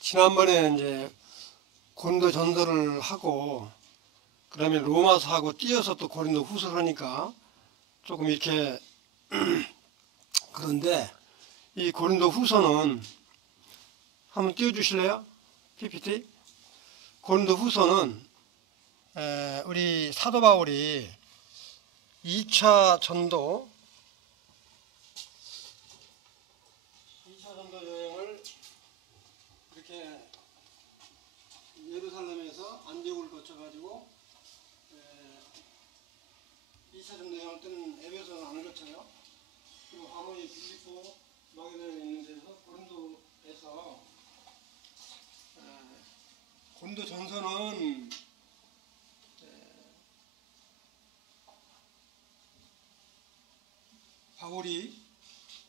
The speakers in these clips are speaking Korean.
지난번에 이제 고린도 전서를 하고 그다음에 로마서하고 띄어서 또 고린도 후서를 하니까 조금 이렇게 그런데 이 고린도 후서는 한번 띄워주실래요? PPT. 고린도 후서는 우리 사도 바울이 2차 전도 여행을 이렇게 예루살렘에서 안디옥을 거쳐가지고 2차 전도 여행을 뜨는 에베소는 안 거쳐요. 그리고 하모니, 빌립보, 마게도냐에 있는 데서 고린도에서 고린도 전서는 바울이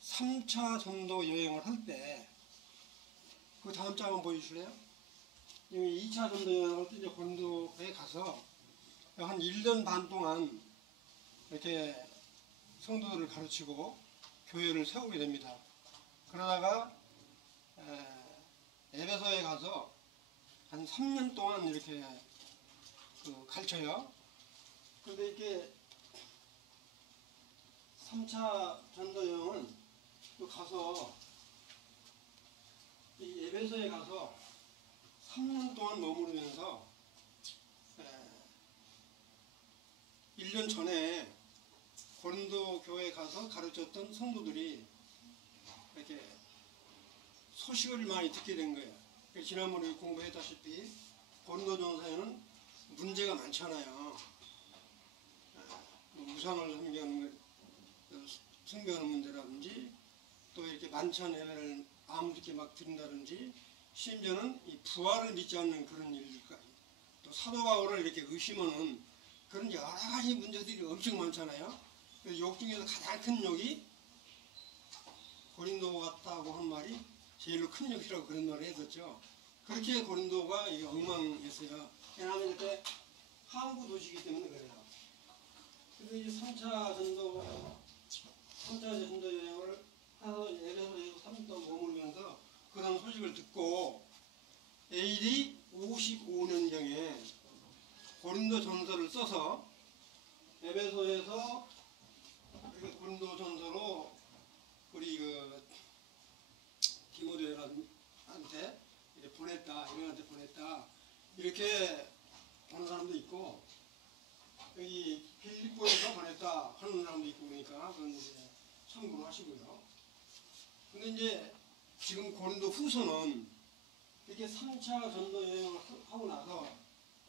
3차 전도 여행을 할 때 그 다음 장 한번 보여주실래요? 이미 2차 전도 여행을 할 때 이제 고린도에 가서 한 1년 반 동안 이렇게 성도들을 가르치고 교회를 세우게 됩니다. 그러다가 에베소에 가서 한 3년 동안 이렇게 가르쳐요. 그런데 이렇게 3차 전도 여행은 또 가서 이 에베소에 가서 3년 동안 머무르면서 1년 전에 고린도 교회에 가서 가르쳤던 성도들이 이렇게 소식을 많이 듣게 된 거예요. 지난번에 공부했다시피 고린도전서에는 문제가 많잖아요. 우상을 숭배하는 문제라든지 또 이렇게 만찬 예배를 아무렇게 막 드린다든지 심지어는 이 부활을 믿지 않는 그런 일들까지 또 사도 바울을 이렇게 의심하는 그런 여러 가지 문제들이 엄청 많잖아요. 그래서 욕 중에서 가장 큰 욕이 고린도 같다고 한 말이 제일로 큰 욕이라고 그런 말을 했었죠. 그렇게 고린도가 엉망했어요. 왜냐하면 이렇게 항구 도시이기 때문에 그래요. 그래서 이제 3차 전도 여행을 해서 에베소에서 3년 동안 머물면서 그런 소식을 듣고 AD 55년경에 고린도 전서를 써서 에베소에서 이렇게 고린도 전서로 우리 디모데한테 보냈다, 이명한테 보냈다 이렇게 보는 사람도 있고 여기 빌립보에서 보냈다 하는 사람도 있고 그러니까 그건 이제 참고로 하시고요. 근데 이제 지금 고린도 후서는 이렇게 3차 전도 여행을 하고 나서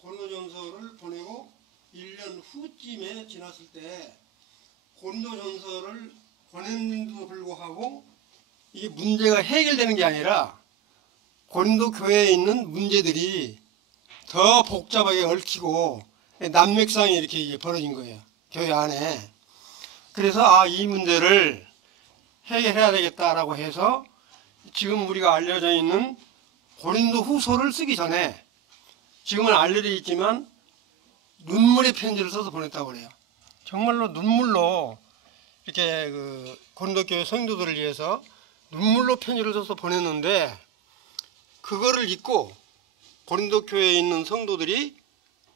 고린도 전서를 보내고 1년 후쯤에 지났을 때 고린도 전서를 보냈는데도 불구하고 이게 문제가 해결되는 게 아니라 고린도 교회에 있는 문제들이 더 복잡하게 얽히고 난맥상이 이렇게 벌어진 거예요. 교회 안에. 그래서 이 문제를 해결해야 되겠다라고 해서 지금 우리가 알려져 있는 고린도 후서를 쓰기 전에 지금은 알려져 있지만 눈물의 편지를 써서 보냈다고 그래요. 정말로 눈물로 이렇게 고린도 교회 성도들을 위해서 눈물로 편지를 써서 보냈는데 그거를 읽고 고린도 교회에 있는 성도들이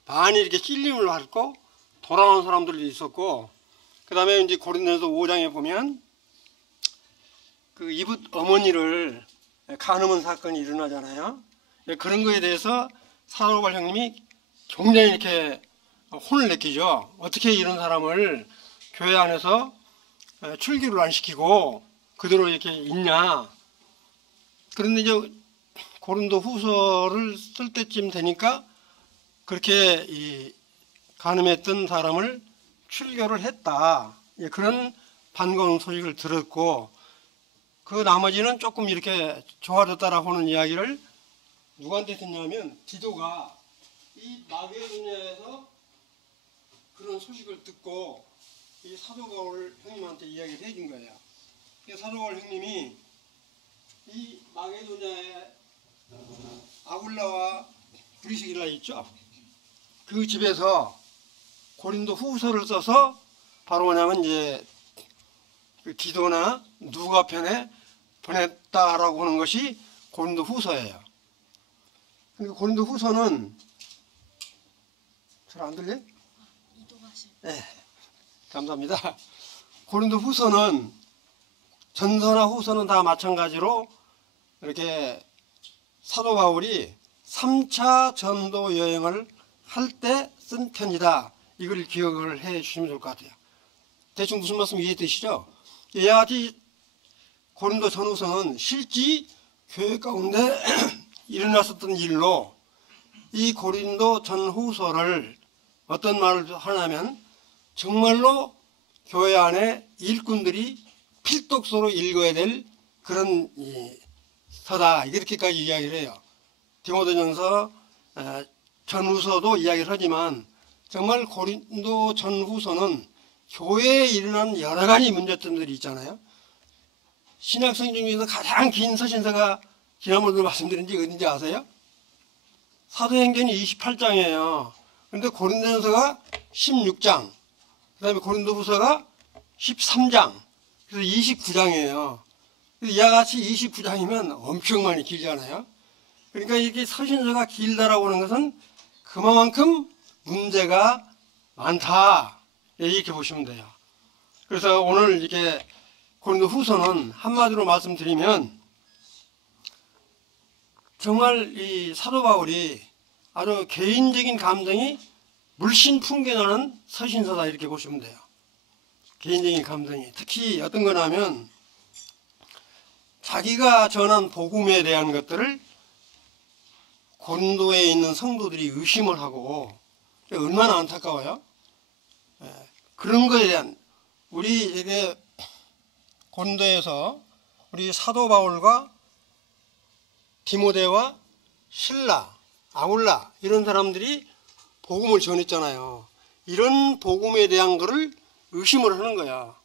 많이 이렇게 찔림을 받고 돌아오는 사람들도 있었고 그 다음에 이제 고린도서 5장에 보면 이붓 어머니를 간음한 사건이 일어나잖아요. 그런 거에 대해서 사도 바울 형님이 굉장히 이렇게 혼을 내키죠. 어떻게 이런 사람을 교회 안에서 출교를 안 시키고 그대로 이렇게 있냐. 그런데 이제 고린도 후서를 쓸 때쯤 되니까 그렇게 이 간음했던 사람을 출교를 했다. 그런 반가운 소식을 들었고 그 나머지는 조금 이렇게 좋아졌다라고 하는 이야기를 누구한테 듣냐면 디도가 이 마게도냐에서 그런 소식을 듣고 이 사도 바울 형님한테 이야기를 해준 거예요. 사도 바울 형님이 이 마게도냐에 아굴라와 브리스길라 있죠. 그 집에서 고린도 후서를 써서 바로 뭐냐면 이제 디도나 누가 편에 보냈다라고 하는 것이 고린도후서예요. 그러니까 고린도후서는 잘 안 들려? 네, 감사합니다. 고린도후서는 전서나 후서는 다 마찬가지로 이렇게 사도 바울이 3차 전도 여행을 할 때 쓴 편이다. 이걸 기억을 해 주시면 좋을 것 같아요. 대충 무슨 말씀 이해되시죠? 이와 같이 고린도 전후서는 실제 교회 가운데 일어났었던 일로 이 고린도 전후서를 어떤 말을 하냐면 정말로 교회 안에 일꾼들이 필독서로 읽어야 될 그런 서다. 이렇게까지 이야기를 해요. 디모데전서 전후서도 이야기를 하지만 정말 고린도 전후서는 교회에 일어난 여러 가지 문제점들이 있잖아요. 신약성경 중에서 가장 긴 서신서가 지난번에도 말씀드린 지 어딘지 아세요? 사도행전이 28장이에요. 그런데 고린도전서가 16장, 그 다음에 고린도후서가 13장, 그래서 29장이에요. 이와 같이 29장이면 엄청 많이 길잖아요. 그러니까 이렇게 서신서가 길다라고 하는 것은 그만큼 문제가 많다. 이렇게 보시면 돼요. 그래서 오늘 이렇게 고린도후서는 한마디로 말씀드리면 정말 이 사도 바울이 아주 개인적인 감정이 물씬 풍겨나는 서신서다 이렇게 보시면 돼요. 개인적인 감정이 특히 어떤 거냐면 자기가 전한 복음에 대한 것들을 고린도에 있는 성도들이 의심을 하고 얼마나 안타까워요. 그런 거에 대한 우리 이게 고린도에서 우리 사도 바울과 디모데와 실라, 아굴라 이런 사람들이 복음을 전했잖아요. 이런 복음에 대한 거를 의심을 하는 거야.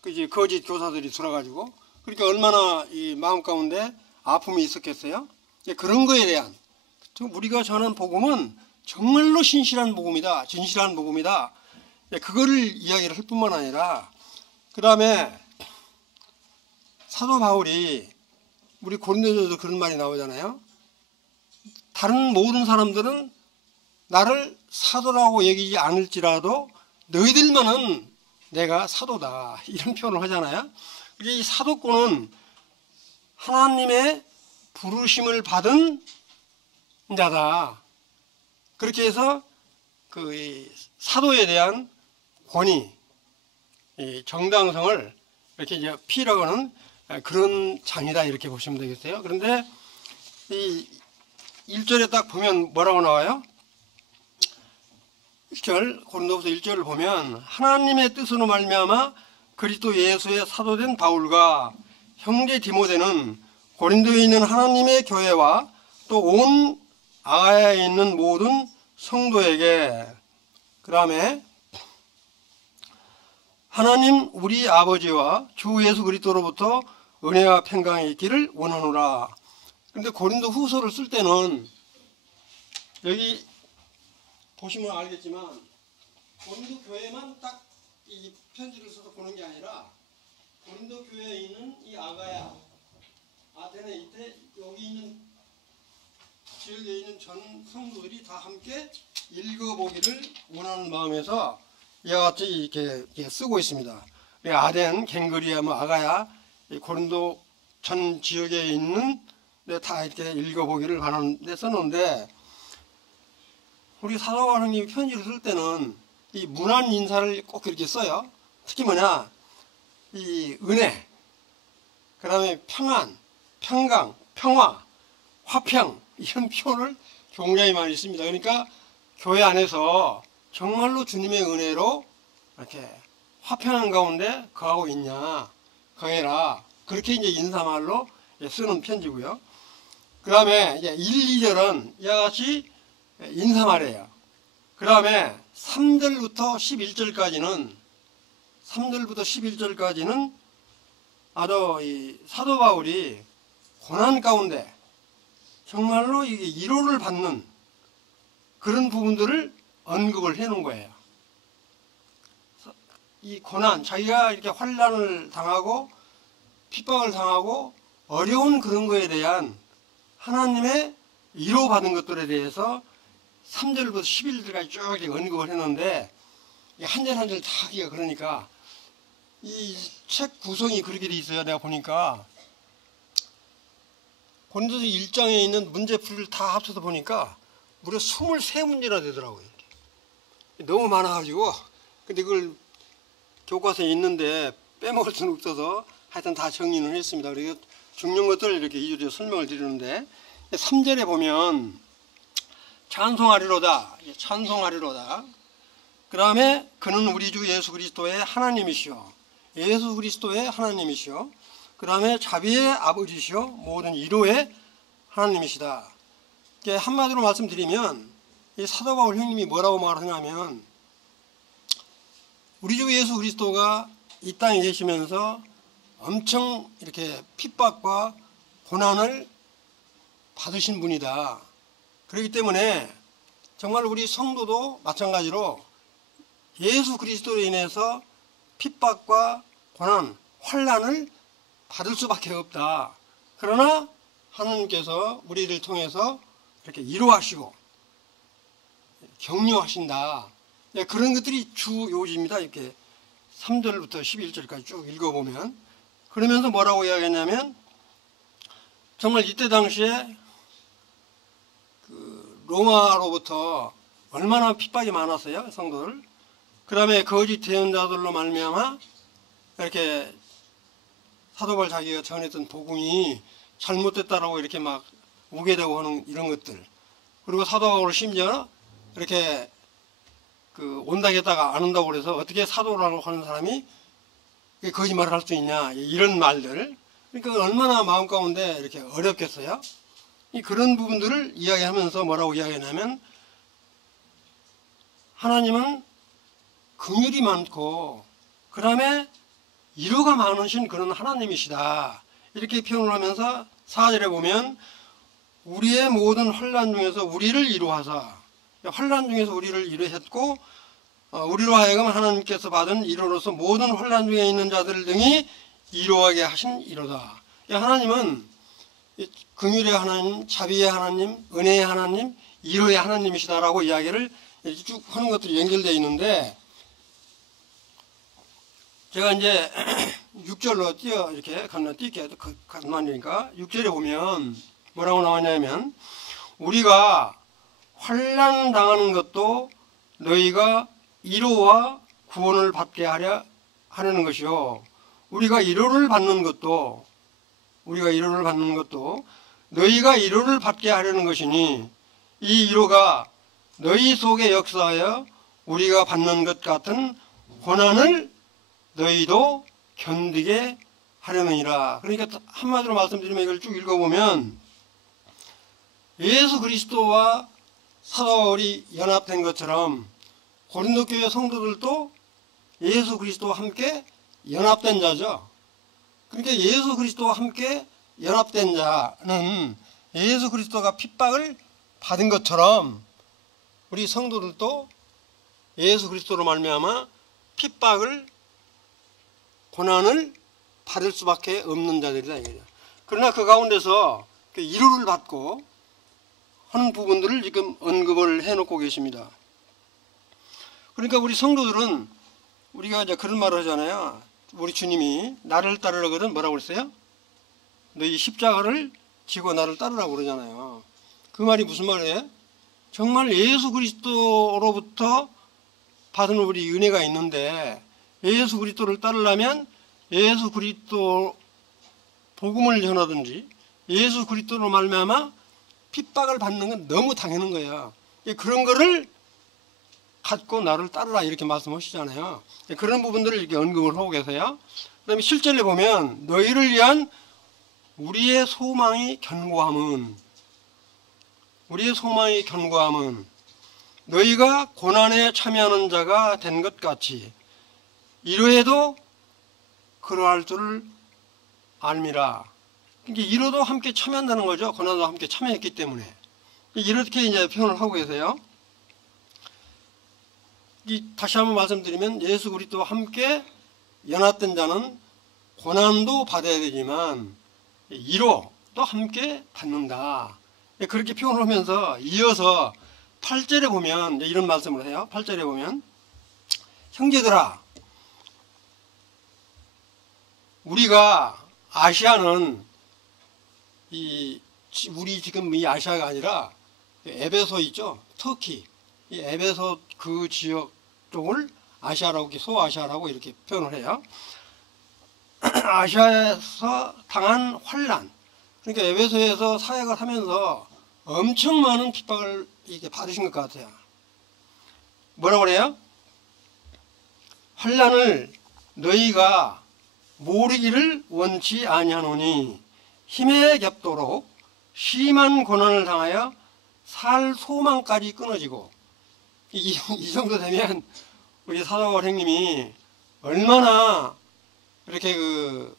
그지 거짓 교사들이 들어가지고 그러니까 얼마나 이 마음 가운데 아픔이 있었겠어요. 그런 거에 대한 우리가 전한 복음은 정말로 신실한 복음이다, 진실한 복음이다. 그거를 이야기를 할 뿐만 아니라 그 다음에 사도 바울이 우리 고린도전서도 그런 말이 나오잖아요. 다른 모든 사람들은 나를 사도라고 여기지 않을지라도 너희들만은 내가 사도다 이런 표현을 하잖아요. 이 사도권은 하나님의 부르심을 받은 자다. 그렇게 해서 그 사도에 대한 권위, 정당성을 이렇게 이제 피라고 하는 그런 장이다 이렇게 보시면 되겠어요. 그런데 이 1절에 딱 보면 뭐라고 나와요? 1절 고린도후서 1절을 보면 하나님의 뜻으로 말미암아 그리스도 예수의 사도된 바울과 형제 디모데는 고린도에 있는 하나님의 교회와 또 온 아가야에 있는 모든 성도에게 그 다음에 하나님 우리 아버지와 주 예수 그리스도로부터 은혜와 평강이 있기를 원하노라. 그런데 고린도 후서를 쓸 때는 여기 보시면 알겠지만 고린도 교회만 딱 이 편지를 써서 보는 게 아니라 고린도 교회에 있는 이 아가야, 아테네 이때 여기 있는 지역에 있는 전 성도들이 다 함께 읽어보기를 원하는 마음에서 이와 같이 이렇게 쓰고 있습니다. 아덴, 갱그리아, 아가야, 고린도 전 지역에 있는 다 이렇게 읽어보기를 바라는데 썼는데 우리 사도 바울이 편지를 쓸 때는 이 문안 인사를 꼭 이렇게 써요. 특히 뭐냐, 이 은혜, 그 다음에 평안, 평강, 평화, 화평 이런 표현을 굉장히 많이 씁니다. 그러니까 교회 안에서 정말로 주님의 은혜로 이렇게 화평한 가운데 거하고 있냐, 거해라. 그렇게 이제 인사말로 쓰는 편지고요. 그 다음에 이제 1, 2절은 이와 같이 인사말이에요. 그 다음에 3절부터 11절까지는 아주 이 사도 바울이 고난 가운데 정말로 이게 위로를 받는 그런 부분들을 언급을 해 놓은 거예요. 이 고난, 자기가 이렇게 환난을 당하고 핍박을 당하고 어려운 그런 거에 대한 하나님의 위로받은 것들에 대해서 3절부터 11절까지 쭉 언급을 했는데 한 절 한 절 다 하기가 그러니까 이 책 구성이 그렇게 돼 있어요. 내가 보니까 고린도서 1장에 있는 문제풀이를 다 합쳐서 보니까 무려 23문제나 되더라고요. 너무 많아가지고 근데 그걸 교과서에 있는데 빼먹을 수는 없어서 하여튼 다 정리는 했습니다. 그리고 중요한 것들을 이렇게 이주로 설명을 드리는데 3절에 보면 찬송하리로다. 찬송하리로다. 그 다음에 그는 우리 주 예수 그리스도의 하나님이시오. 예수 그리스도의 하나님이시오. 그 다음에 자비의 아버지시오. 모든 위로의 하나님이시다. 한마디로 말씀드리면 이 사도 바울 형님이 뭐라고 말하냐면 우리 주 예수 그리스도가 이 땅에 계시면서 엄청 이렇게 핍박과 고난을 받으신 분이다. 그렇기 때문에 정말 우리 성도도 마찬가지로 예수 그리스도로 인해서 핍박과 고난, 환난을 받을 수밖에 없다. 그러나 하나님께서 우리를 통해서 이렇게 위로하시고 격려하신다. 그런 것들이 주 요지입니다. 이렇게 3절부터 11절까지 쭉 읽어보면 그러면서 뭐라고 이야기했냐면 정말 이때 당시에 그 로마로부터 얼마나 핍박이 많았어요. 성도들. 그 다음에 거짓 대언자들로 말미암아 이렇게 사도바울 자기가 전했던 복음이 잘못됐다라고 이렇게 막 우게되고 하는 이런 것들. 그리고 사도바울을 심지어 이렇게 그 온다겠다가 안 온다고 그래서 어떻게 사도라고 하는 사람이 거짓말을 할 수 있냐 이런 말들. 그러니까 얼마나 마음 가운데 이렇게 어렵겠어요. 그런 부분들을 이야기하면서 뭐라고 이야기하냐면 하나님은 긍휼이 많고 그 다음에 위로가 많으신 그런 하나님이시다. 이렇게 표현을 하면서 4절에 보면 우리의 모든 환난 중에서 우리를 위로하사 환난 중에서 우리를 위로했고 우리로 하여금 하나님께서 받은 위로로서 모든 환난 중에 있는 자들 등이 위로하게 하신 위로다. 하나님은 긍휼의 하나님, 자비의 하나님, 은혜의 하나님, 위로의 하나님이시다라고 이야기를 이렇게 쭉 하는 것들이 연결되어 있는데 제가 이제 6절로 이렇게 건너뛸게요. 간만이니까 6절에 보면 뭐라고 나왔냐면 우리가 환난 당하는 것도 너희가 위로와 구원을 받게 하려 하려는 것이요. 우리가 위로를 받는 것도 너희가 위로를 받게 하려는 것이니 이 위로가 너희 속에 역사하여 우리가 받는 것 같은 고난을 너희도 견디게 하려느니라. 그러니까 한마디로 말씀드리면 이걸 쭉 읽어보면 예수 그리스도와 사도 바울이 연합된 것처럼 고린도 교회 성도들도 예수 그리스도와 함께 연합된 자죠. 그러니까 예수 그리스도와 함께 연합된 자는 예수 그리스도가 핍박을 받은 것처럼 우리 성도들도 예수 그리스도로 말미암아 핍박을 고난을 받을 수밖에 없는 자들이다. 그러나 그 가운데서 위로를 받고 하는 부분들을 지금 언급을 해놓고 계십니다. 그러니까 우리 성도들은 우리가 이제 그런 말을 하잖아요. 우리 주님이 나를 따르라거든 뭐라고 그랬어요? 너희 십자가를 지고 나를 따르라고 그러잖아요. 그 말이 무슨 말이에요? 정말 예수 그리스도로부터 받은 우리 은혜가 있는데 예수 그리스도를 따르려면 예수 그리스도 복음을 전하든지 예수 그리스도로 말미암아 핍박을 받는 건 너무 당연한 거예요. 그런 거를 갖고 나를 따르라 이렇게 말씀하시잖아요. 그런 부분들을 이렇게 언급을 하고 계세요. 그 다음에 실제로 보면 너희를 위한 우리의 소망이 견고함은 너희가 고난에 참여하는 자가 된 것 같이 이로에도 그러할 줄을 알미라. 그러니까 이로도 함께 참여한다는 거죠. 고난도 함께 참여했기 때문에. 이렇게 이제 표현을 하고 계세요. 다시 한번 말씀드리면 예수 그리스도와 함께 연합된 자는 고난도 받아야 되지만 이로 또 함께 받는다. 그렇게 표현을 하면서 이어서 8절에 보면 이런 말씀을 해요. 8절에 보면 형제들아, 우리가 아시아는 우리 지금 이 아시아가 아니라 에베소 있죠? 터키, 이 에베소 그 지역 쪽을 아시아라고, 소아시아라고 이렇게 표현을 해요. 아시아에서 당한 환난, 그러니까 에베소에서 사역을 하면서 엄청 많은 핍박을 이렇게 받으신 것 같아요. 뭐라고 그래요? 환난을 너희가 모르기를 원치 아니하노니 힘에 겹도록 심한 고난을 당하여 살 소망까지 끊어지고, 이 정도 되면 우리 사도 바울 형님이 얼마나 이렇게 그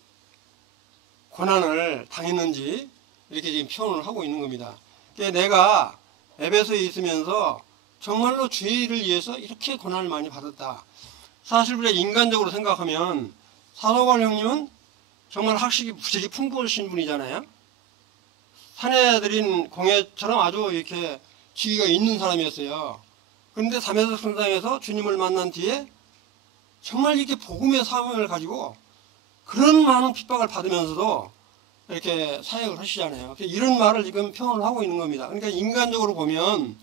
고난을 당했는지 이렇게 지금 표현을 하고 있는 겁니다. 그러니까 내가 에베소에 있으면서 정말로 주의를 위해서 이렇게 고난을 많이 받았다. 사실 우리가 인간적으로 생각하면 사도 바울 형님은 정말 학식이 무지하게 풍부하신 분이잖아요. 사내들인 공예처럼 아주 이렇게 지위가 있는 사람이었어요. 그런데 담에색 성당에서 주님을 만난 뒤에 정말 이렇게 복음의 사명을 가지고 그런 많은 핍박을 받으면서도 이렇게 사역을 하시잖아요. 이런 말을 지금 표현을 하고 있는 겁니다. 그러니까 인간적으로 보면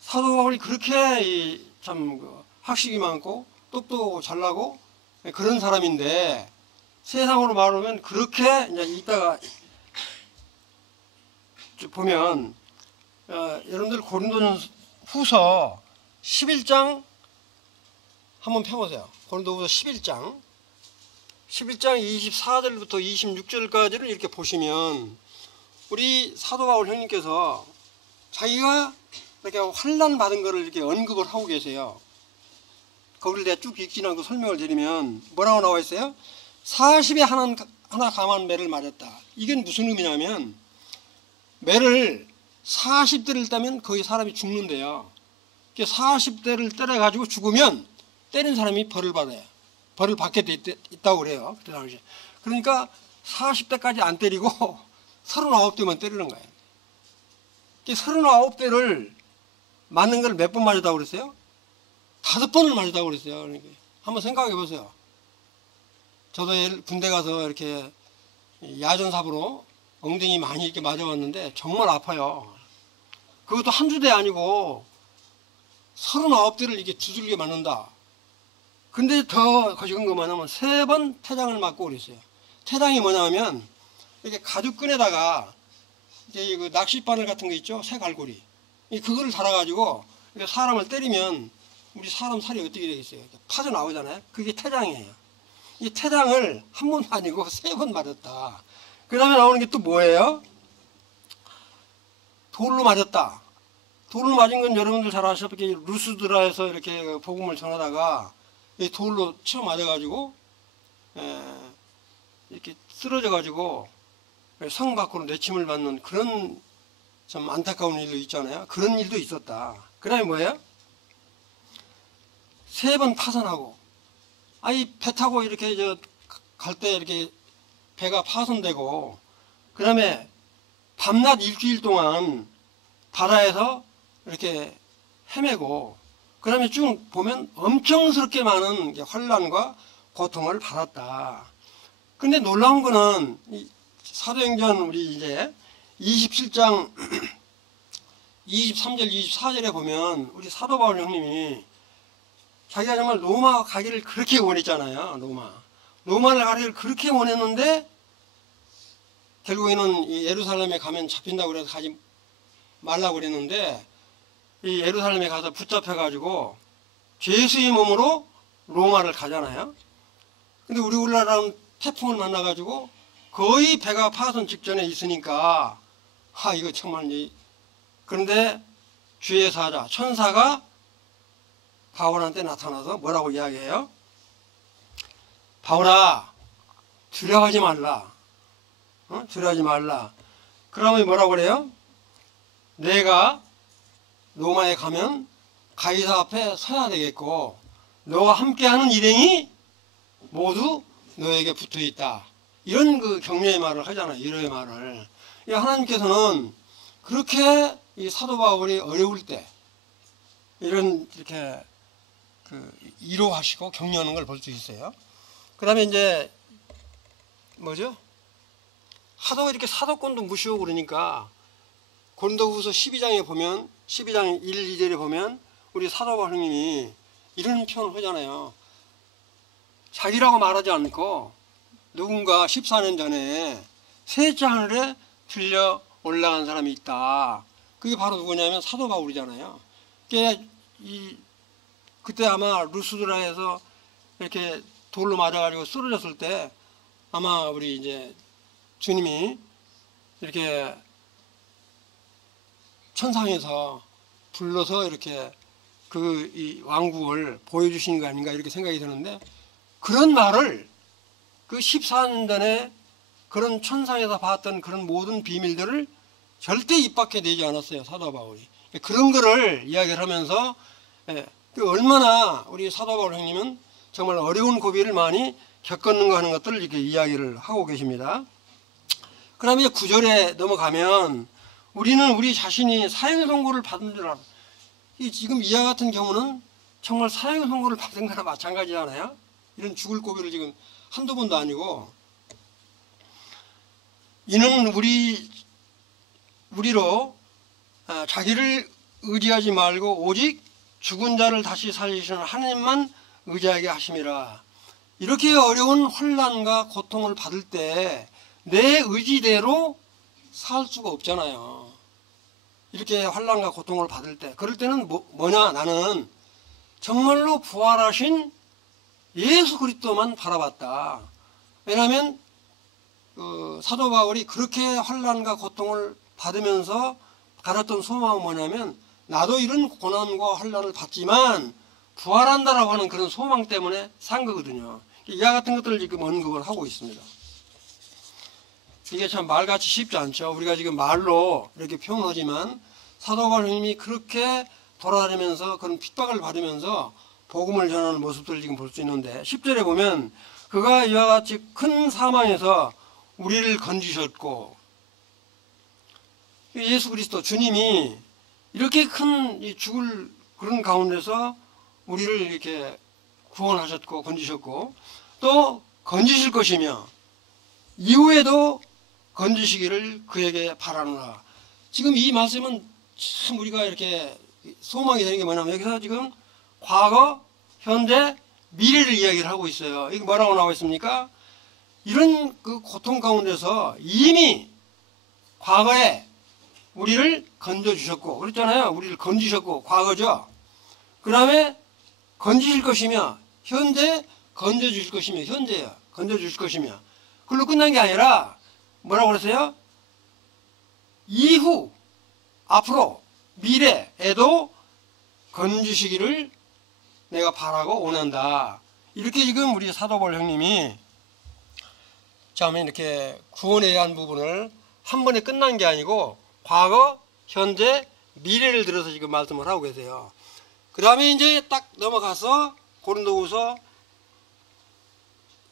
사도 바울이 그렇게 참 학식이 많고 똑똑하고 잘나고 그런 사람인데, 세상으로 말하면 그렇게 이제 이따가 보면 여러분들 고린도전서 후서 11장 한번 펴보세요. 고린도후서 11장 24절부터 26절까지를 이렇게 보시면 우리 사도 바울 형님께서 자기가 이렇게 환난 받은 것을 이렇게 언급을 하고 계세요. 거기를 내가 쭉 읽지 않고 설명을 드리면 뭐라고 나와 있어요? 40에 하나 감한 매를 맞았다. 이건 무슨 의미냐면, 매를 40대를 따면 거의 사람이 죽는데요. 40대를 때려가지고 죽으면 때린 사람이 벌을 받아요. 벌을 받게 돼 있다고 그래요. 그때 당시에. 그러니까 40대까지 안 때리고 39대만 때리는 거예요. 39대를 맞는 걸 몇 번 맞았다고 그랬어요? 5번을 맞았다고 그랬어요. 그러니까 한번 생각해 보세요. 저도 군대 가서 이렇게 야전삽으로 엉덩이 많이 이렇게 맞아봤는데 정말 아파요. 그것도 한두 대 아니고 39대를 이렇게 두들겨 맞는다. 근데 더 거시건 것만 하면 3번 태장을 맞고 그랬어요. 태장이 뭐냐면 이렇게 가죽끈에다가 이제 그 낚싯바늘 같은 거 있죠? 새갈고리. 그거를 달아가지고 사람을 때리면 우리 사람 살이 어떻게 되겠어요? 파져 나오잖아요. 그게 태장이에요. 이 태장을 한 번 아니고 3번 맞았다. 그 다음에 나오는 게 또 뭐예요? 돌로 맞았다. 돌로 맞은 건 여러분들 잘 아시다시피 루스드라에서 이렇게 복음을 전하다가 돌로 쳐 맞아가지고 이렇게 쓰러져가지고 성 밖으로 내침을 받는 그런 좀 안타까운 일도 있잖아요. 그런 일도 있었다. 그 다음에 뭐예요? 3번 파손하고, 배 타고 이렇게 갈 때 이렇게 배가 파손되고, 그 다음에 밤낮 일주일 동안 바다에서 이렇게 헤매고, 그 다음에 쭉 보면 엄청스럽게 많은 환난과 고통을 받았다. 근데 놀라운 거는 사도행전 우리 이제 27장 23절 24절에 보면 우리 사도 바울 형님이 자기가 정말 로마 가기를 그렇게 원했잖아요. 로마를 가기를 그렇게 원했는데 결국에는 이 예루살렘에 가면 잡힌다고 그래서 가지 말라고 그랬는데, 이 예루살렘에 가서 붙잡혀가지고 죄수의 몸으로 로마를 가잖아요. 근데 우리나라는 태풍을 만나가지고 거의 배가 파손 직전에 있으니까 이거 정말 그런데 주의 사자 천사가 바울한테 나타나서 뭐라고 이야기해요? 바울아, 두려워하지 말라. 두려워하지 말라. 그러면 뭐라고 그래요? 내가 로마에 가면 가이사 앞에 서야 되겠고 너와 함께하는 일행이 모두 너에게 붙어있다. 이런 그 격려의 말을 하잖아요. 위로의 말을. 하나님께서는 그렇게 이 사도 바울이 어려울 때 이런 이렇게 그 위로하시고 격려하는 걸 볼 수 있어요. 그 다음에 이제 뭐죠? 하도 이렇게 사도권도 무시하고 그러니까 고린도후서 12장에 보면 12장 1, 2절에 보면 우리 사도 바울님이 이런 표현을 하잖아요. 자기라고 말하지 않고 누군가 14년 전에 셋째 하늘에 들려 올라간 사람이 있다. 그게 바로 누구냐면 사도 바울이잖아요. 그때 아마 루스드라에서 이렇게 돌로 맞아가지고 쓰러졌을 때 아마 우리 이제 주님이 이렇게 천상에서 불러서 이렇게 이 왕국을 보여주신 거 아닌가 이렇게 생각이 드는데, 그런 말을 그 14년 전에 그런 천상에서 봤던 그런 모든 비밀들을 절대 입 밖에 내지 않았어요, 사도 바울이. 그런 거를 이야기를 하면서 얼마나 우리 사도 바울 형님은 정말 어려운 고비를 많이 겪었는가 하는 것들을 이렇게 이야기를 하고 계십니다. 그 다음에 9절에 넘어가면 우리는 우리 자신이 사형 선고를 받은 줄 알아. 지금 이와 같은 경우는 정말 사형 선고를 받은 거나 마찬가지잖아요. 이런 죽을 고비를 지금 한두 번도 아니고, 이는 우리로 자기를 의지하지 말고 오직 죽은 자를 다시 살리시는 하나님만 의지하게 하심이라. 이렇게 어려운 혼란과 고통을 받을 때 내 의지대로 살 수가 없잖아요. 이렇게 혼란과 고통을 받을 때, 그럴 때는 뭐냐, 나는 정말로 부활하신 예수 그리스도만 바라봤다. 왜냐하면 사도 바울이 그렇게 혼란과 고통을 받으면서 가졌던 소망은 뭐냐면, 나도 이런 고난과 혼란을 받지만 부활한다라고 하는 그런 소망 때문에 산 거거든요. 이와 같은 것들을 지금 언급을 하고 있습니다. 이게 참 말같이 쉽지 않죠. 우리가 지금 말로 이렇게 표현하지만 사도 바울님이 그렇게 돌아다니면서 그런 핍박을 받으면서 복음을 전하는 모습들을 지금 볼 수 있는데, 10절에 보면 그가 이와 같이 큰 사망에서 우리를 건지셨고, 예수 그리스도 주님이 이렇게 큰 죽을 그런 가운데서 우리를 이렇게 구원하셨고 건지셨고, 또 건지실 것이며 이후에도 건지시기를 그에게 바라노라. 지금 이 말씀은 참 우리가 이렇게 소망이 되는 게 뭐냐면, 여기서 지금 과거, 현재, 미래를 이야기를 하고 있어요. 이게 뭐라고 나와 있습니까? 이런 그 고통 가운데서 이미 과거에 우리를 건져주셨고, 그랬잖아요. 우리를 건지셨고, 과거죠. 그 다음에 건지실 것이며, 현재 건져주실 것이며, 현재야. 건져주실 것이며. 그걸로 끝난 게 아니라 뭐라고 그랬어요? 이후, 앞으로, 미래에도 건지시기를 내가 바라고 원한다. 이렇게 지금 우리 사도 바울 형님이 처음에 이렇게 구원에 대한 부분을 한 번에 끝난 게 아니고 과거, 현재, 미래를 들어서 지금 말씀을 하고 계세요. 그 다음에 이제 딱 넘어가서 고린도후서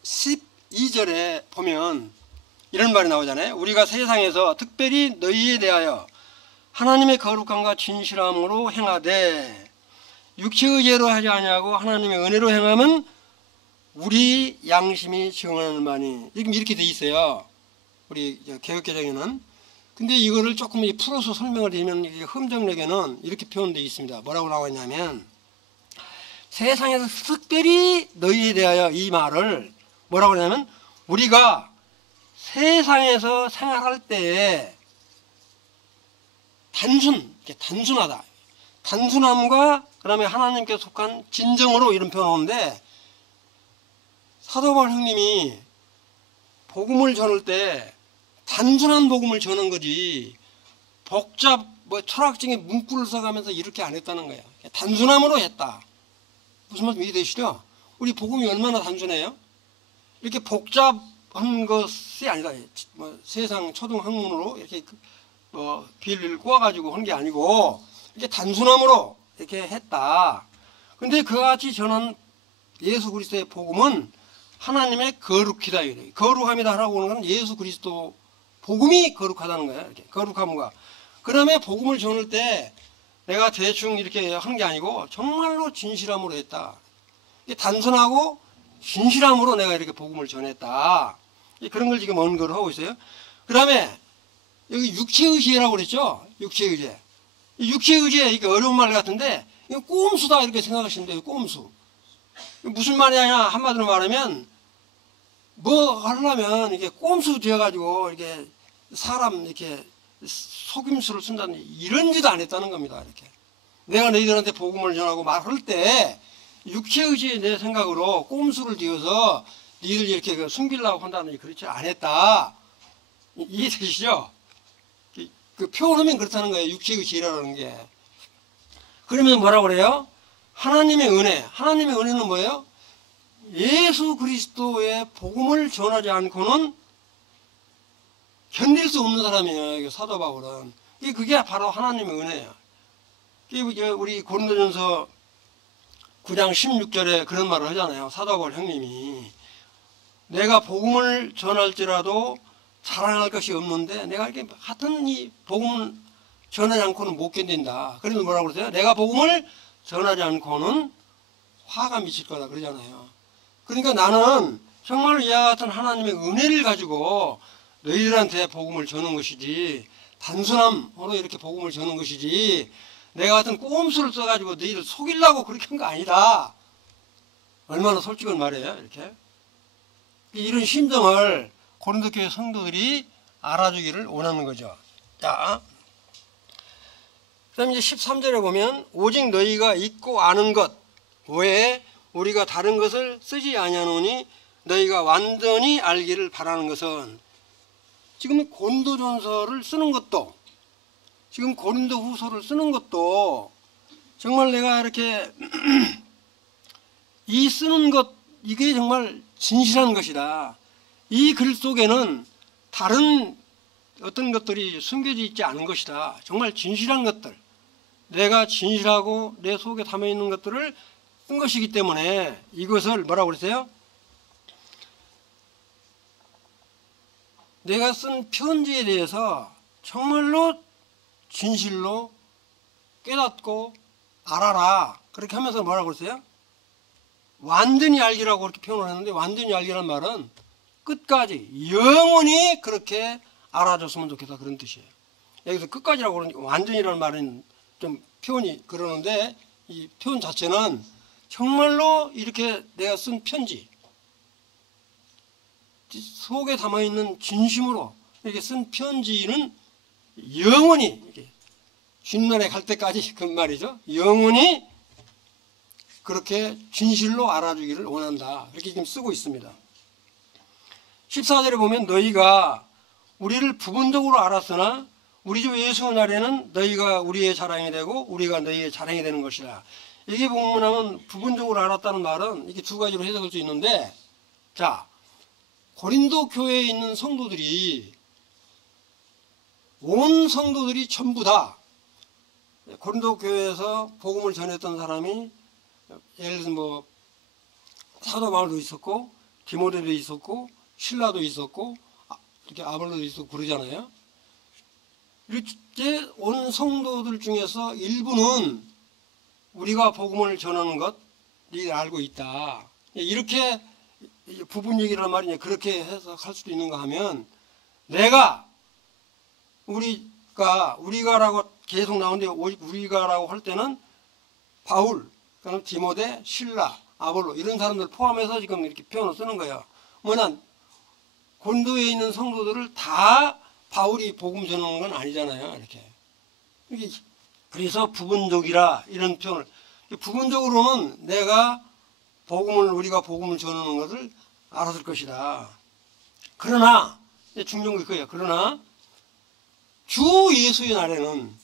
12절에 보면 이런 말이 나오잖아요. 우리가 세상에서 특별히 너희에 대하여 하나님의 거룩함과 진실함으로 행하되 육체의 죄로 하지 아니하고 하나님의 은혜로 행함은 우리 양심이 증언하는 바니. 지금 이렇게 돼 있어요, 우리 개역개정에는. 근데 이거를 조금 풀어서 설명을 드리면 흠정력에는 이렇게 표현되어 있습니다. 뭐라고 나와 있냐면, 세상에서 특별히 너희에 대하여, 이 말을 뭐라고 하냐면, 우리가 세상에서 생활할 때에 단순하다. 단순함과 그 다음에 하나님께 속한 진정으로 이런 표현을 하는데, 사도 바울 형님이 복음을 전할 때 단순한 복음을 전한 거지 철학적인 문구를 써가면서 이렇게 안 했다는 거예요. 단순함으로 했다. 무슨 말씀 이해되시죠? 우리 복음이 얼마나 단순해요? 이렇게 복잡한 것이 아니다. 세상 초등학문으로 이렇게 비를 꼬아가지고 한 게 아니고 이렇게 단순함으로 이렇게 했다. 근데 그와 같이 전한 예수 그리스도의 복음은 하나님의 거룩이다. 이래. 거룩함이다 하라고 하는 건 예수 그리스도 복음이 거룩하다는 거야. 이렇게 거룩함과. 그 다음에 복음을 전할 때 내가 대충 이렇게 하는 게 아니고 정말로 진실함으로 했다. 단순하고 진실함으로 내가 이렇게 복음을 전했다. 그런 걸 지금 언급을 하고 있어요. 그 다음에 여기 육체의지라고 그랬죠. 육체의지. 육체의지 이게 어려운 말 같은데 이거 꼼수다 이렇게 생각하시면 돼요. 꼼수. 무슨 말이냐 한마디로 말하면 뭐 하려면 이게 꼼수 되어가지고 이렇게 사람 이렇게 속임수를 쓴다는 이런 짓도 안 했다는 겁니다. 이렇게 내가 너희들한테 복음을 전하고 말할 때 육체의지의 내 생각으로 꼼수를 지어서 니들 이렇게 숨기려고 한다는 그렇지 안 했다. 이해되시죠? 그 표현하면 그렇다는 거예요. 육체의지라는 게. 그러면 뭐라고 그래요? 하나님의 은혜. 하나님의 은혜는 뭐예요? 예수 그리스도의 복음을 전하지 않고는 견딜 수 없는 사람이에요. 사도 바울은. 그게 바로 하나님의 은혜예요. 우리 고린도전서 9장 16절에 그런 말을 하잖아요. 사도 바울 형님이. 내가 복음을 전할지라도 자랑할 것이 없는데 내가 이렇게 하여튼 이 복음을 전하지 않고는 못 견딘다. 그래서 뭐라고 그러세요? 내가 복음을 전하지 않고는 화가 미칠 거다 그러잖아요. 그러니까 나는 정말 이와 같은 하나님의 은혜를 가지고 너희들한테 복음을 전하는 것이지 단순함으로 이렇게 복음을 전하는 것이지 내가 같은 꼼수를 써가지고 너희들 속이려고 그렇게 한 거 아니다. 얼마나 솔직한 말이에요. 이렇게 이런 심정을 고린도 교회 성도들이 알아주기를 원하는 거죠. 자, 그 다음에 이제 13절에 보면 오직 너희가 잊고 아는 것 외에 우리가 다른 것을 쓰지 아니하노니 너희가 완전히 알기를 바라는 것은 지금 고린도전서를 쓰는 것도 지금 고린도후서를 쓰는 것도 정말 내가 이렇게 이 쓰는 것 이게 정말 진실한 것이다. 이 글 속에는 다른 어떤 것들이 숨겨져 있지 않은 것이다. 정말 진실한 것들 내가 진실하고 내 속에 담아있는 것들을 쓴 것이기 때문에 이것을 뭐라고 그랬어요? 내가 쓴 편지에 대해서 정말로 진실로 깨닫고 알아라. 그렇게 하면서 뭐라고 그랬어요? 완전히 알기라고 그렇게 표현을 했는데 완전히 알기란 말은 끝까지 영원히 그렇게 알아줬으면 좋겠다 그런 뜻이에요. 여기서 끝까지라고 그러니까 완전히라는 말은 좀 표현이 그러는데 이 표현 자체는 정말로 이렇게 내가 쓴 편지 속에 담아있는 진심으로 이렇게 쓴 편지는 영원히 주님나라에 갈 때까지 그 말이죠. 영원히 그렇게 진실로 알아주기를 원한다. 이렇게 지금 쓰고 있습니다. 14절에 보면 너희가 우리를 부분적으로 알았으나 우리 주 예수 날에는 너희가 우리의 자랑이 되고 우리가 너희의 자랑이 되는 것이다. 이게 보면 부분적으로 알았다는 말은 이게 두 가지로 해석할 수 있는데 자 고린도 교회에 있는 성도들이 온 성도들이 전부 다 고린도 교회에서 복음을 전했던 사람이 예를 들어서 뭐 사도 바울도 있었고 디모데도 있었고 실라도 있었고 이렇게 아볼로도 있었고 그러잖아요. 이렇게 온 성도들 중에서 일부는 우리가 복음을 전하는 것 니 알고 있다. 이렇게 부분 얘기란 말이 그렇게 해석할 수도 있는가 하면 내가 우리가라고 계속 나오는데 우리가라고 할 때는 바울, 그다음 디모데, 실라, 아볼로 이런 사람들 포함해서 지금 이렇게 표현을 쓰는 거예요. 뭐냐 고린도에 있는 성도들을 다 바울이 복음 전하는 건 아니잖아요. 이렇게 그래서 부분적이라 이런 표현을 부분적으로는 내가 우리가 복음을 전하는 것을 알았을 것이다. 그러나 중요한 게 그거예요. 그러나 주 예수의 날에는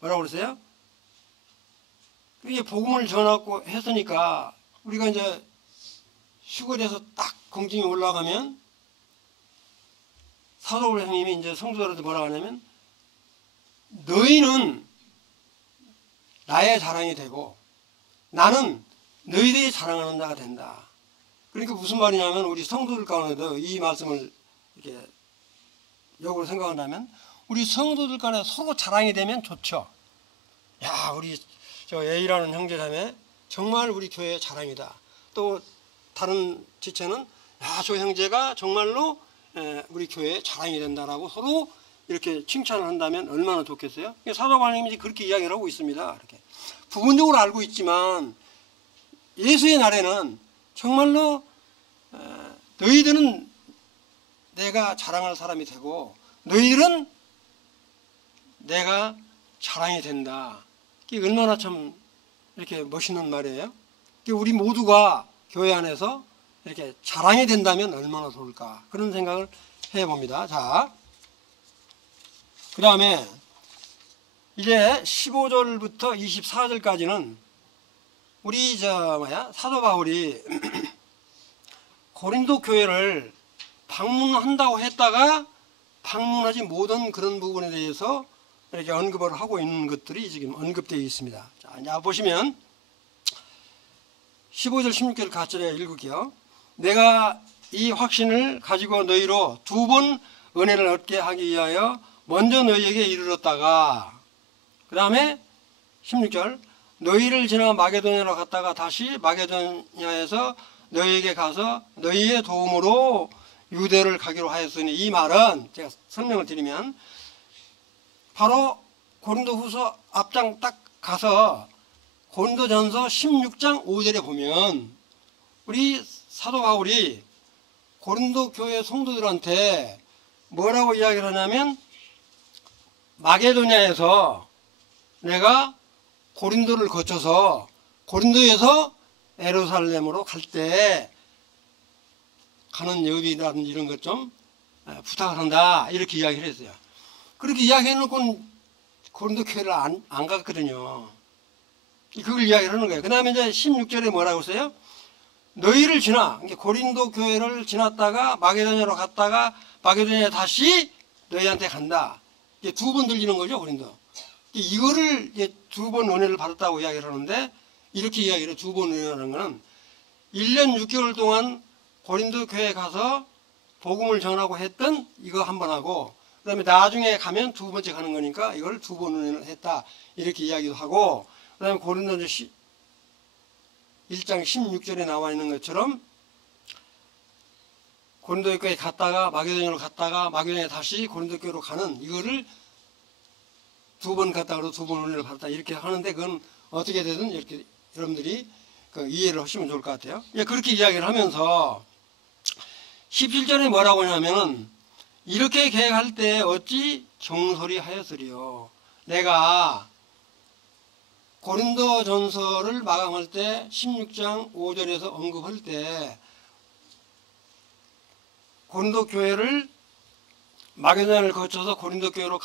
뭐라고 그랬어요? 이게 복음을 전하고 했으니까 우리가 이제 시골에서 딱 공증이 올라가면 사도 형님이 이제 성도들한테 뭐라고 하냐면 너희는 나의 자랑이 되고 나는 너희들이 자랑하는 자가 된다. 그러니까 무슨 말이냐면 우리 성도들 가운데도 이 말씀을 이렇게 역으로 생각한다면 우리 성도들 간에 서로 자랑이 되면 좋죠. 야, 우리 저 A라는 형제자매 정말 우리 교회의 자랑이다. 또 다른 지체는 야, 저 형제가 정말로 우리 교회의 자랑이 된다라고 서로 이렇게 칭찬을 한다면 얼마나 좋겠어요? 사도 바울님이 그렇게 이야기를 하고 있습니다. 이렇게 부분적으로 알고 있지만 예수의 날에는 정말로 너희들은 내가 자랑할 사람이 되고 너희들은 내가 자랑이 된다. 이게 얼마나 참 이렇게 멋있는 말이에요. 우리 모두가 교회 안에서 이렇게 자랑이 된다면 얼마나 좋을까 그런 생각을 해봅니다. 자, 그 다음에 이제 15절부터 24절까지는 우리 사도 바울이 고린도 교회를 방문한다고 했다가 방문하지 못한 그런 부분에 대해서 이렇게 언급을 하고 있는 것들이 지금 언급되어 있습니다. 자, 보시면 15절 16절 같이 읽을게요. 내가 이 확신을 가지고 너희로 두 번 은혜를 얻게 하기 위하여 먼저 너희에게 이르렀다가, 그 다음에 16절 너희를 지나 마게도냐로 갔다가 다시 마게도냐에서 너희에게 가서 너희의 도움으로 유대를 가기로 하였으니, 이 말은 제가 설명을 드리면 바로 고린도후서 앞장 딱 가서 고린도전서 16장 5절에 보면 우리 사도 바울이 고린도 교회 성도들한테 뭐라고 이야기를 하냐면, 마게도냐에서 내가 고린도를 거쳐서 고린도에서 예루살렘으로 갈 때 가는 여비라든지 이런 것 좀 부탁을 한다, 이렇게 이야기를 했어요. 그렇게 이야기해놓고 고린도 교회를 안 갔거든요. 그걸 이야기를 하는 거예요. 그 다음에 이제 16절에 뭐라고 했어요? 너희를 지나, 고린도 교회를 지났다가 마게도냐로 갔다가 마게도냐에 다시 너희한테 간다. 이게 두 번 들리는 거죠, 고린도. 이거를 두 번 은혜를 받았다고 이야기를 하는데, 이렇게 이야기를 두 번 은혜라는 거는 1년 6개월 동안 고린도 교회에 가서 복음을 전하고 했던 이거 한 번 하고, 그 다음에 나중에 가면 두 번째 가는 거니까 이걸 두 번 은혜를 했다, 이렇게 이야기도 하고, 그 다음에 고린도전서 1장 16절에 나와 있는 것처럼 고린도 교회에 갔다가 마게도냐로 갔다가 마게도냐에 다시 고린도 교회로 가는 이거를 두 번 갔다가 두 번 은혜를 받았다, 이렇게 하는데, 그건 어떻게 되든 이렇게 여러분들이 이해를 하시면 좋을 것 같아요. 그렇게 이야기를 하면서 17절에 뭐라고 하냐면은, 이렇게 계획할 때 어찌 정소리 하였으리요. 내가 고린도 전서를 마감할 때 16장 5절에서 언급할 때 고린도 교회를 마게도냐를 거쳐서 고린도 교회로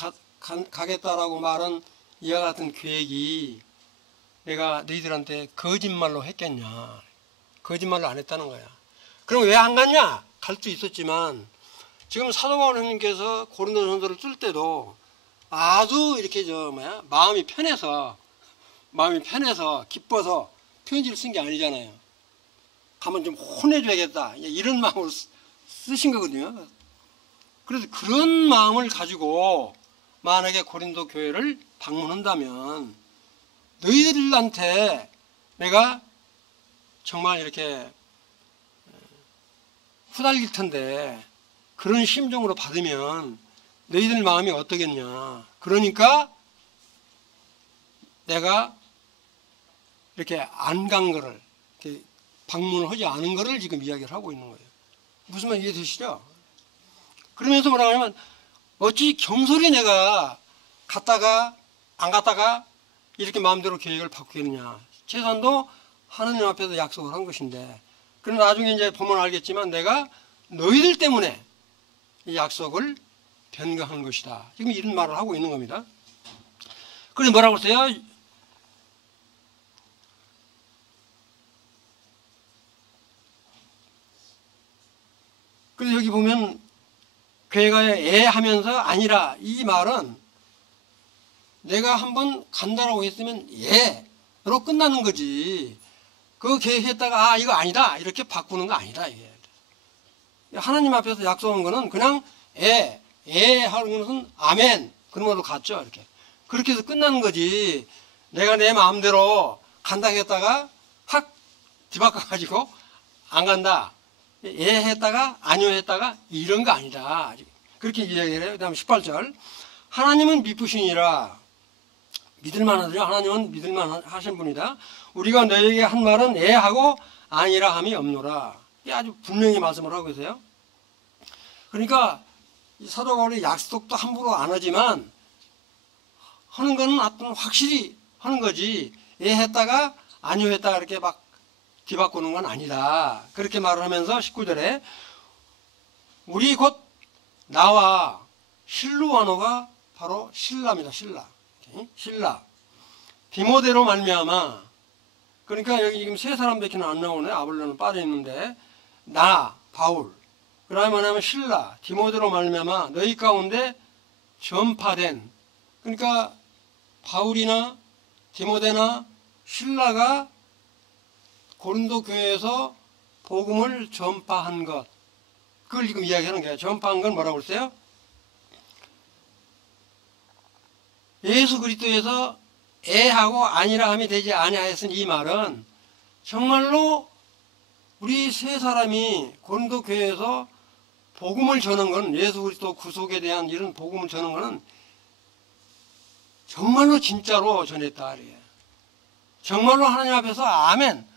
가겠다라고 말한 이와 같은 계획이 내가 너희들한테 거짓말로 했겠냐. 거짓말로 안 했다는 거야. 그럼 왜 안 갔냐? 갈 수 있었지만 지금 사도 바울 형님께서 고린도 전서를 쓸 때도 아주 이렇게 마음이 편해서 기뻐서 편지를 쓴 게 아니잖아요. 가면 좀 혼내줘야겠다, 이런 마음으로 쓰신 거거든요. 그래서 그런 마음을 가지고 만약에 고린도 교회를 방문한다면 너희들한테 내가 정말 이렇게 후달릴 텐데, 그런 심정으로 받으면 너희들 마음이 어떠겠냐. 그러니까 내가 이렇게 안 간 거를, 이렇게 방문을 하지 않은 거를 지금 이야기를 하고 있는 거예요. 무슨 말 이해되시죠? 그러면서 뭐라고 하냐면, 어찌 경솔히 내가 갔다가 안 갔다가 이렇게 마음대로 계획을 바꾸겠느냐. 최소한도 하나님 앞에서 약속을 한 것인데, 그럼 나중에 이제 보면 알겠지만 내가 너희들 때문에 이 약속을 변경한 것이다. 지금 이런 말을 하고 있는 겁니다. 그래서 뭐라고 했어요? 그래서 여기 보면 괴가에 하면서 아니라, 이 말은 내가 한번 간다라고 했으면 예로 끝나는 거지. 그 계획했다가 이거 아니다 이렇게 바꾸는 거 아니다. 이게 하나님 앞에서 약속한 거는 그냥 하는 것은 아멘 그런 걸로 갔죠. 이렇게 그렇게 해서 끝나는 거지. 내가 내 마음대로 간다 했다가 확 뒤바꿔가지고 안 간다. 했다가 아니요 했다가 이런 거 아니다. 그렇게 이야기를 해요. 그 다음 18절 하나님은 미쁘시니라. 믿을만하죠. 하나님은 믿을만하신 분이다. 우리가 너에게 한 말은 하고 아니라 함이 없노라. 이게 아주 분명히 말씀을 하고 계세요. 그러니까 사도 바울이 약속도 함부로 안 하지만 하는 거는 어떤 확실히 하는 거지. 했다가 아니요 했다가 이렇게 막 뒤바꾸는 건 아니다. 그렇게 말을 하면서 19절에 우리 곧 나와 실루아노가 바로 신라입니다. 신라 디모데로 말미암아. 그러니까 여기 지금 세 사람밖에는 안 나오네. 아볼로는 빠져 있는데 나 바울 그다음에 뭐냐면 신라 디모데로 말미암아 너희 가운데 전파된. 그러니까 바울이나 디모데나 신라가 고린도 교회에서 복음을 전파한 것, 그걸 지금 이야기하는 거예요. 전파한 건 뭐라고 그랬어요? 예수 그리스도에서 하고 아니라 함이 되지 아니하였으니 이 말은 정말로 우리 세 사람이 고린도 교회에서 복음을 전한 건, 예수 그리스도 구속에 대한 이런 복음을 전한 거는 정말로 진짜로 전했다. 정말로 하나님 앞에서 아멘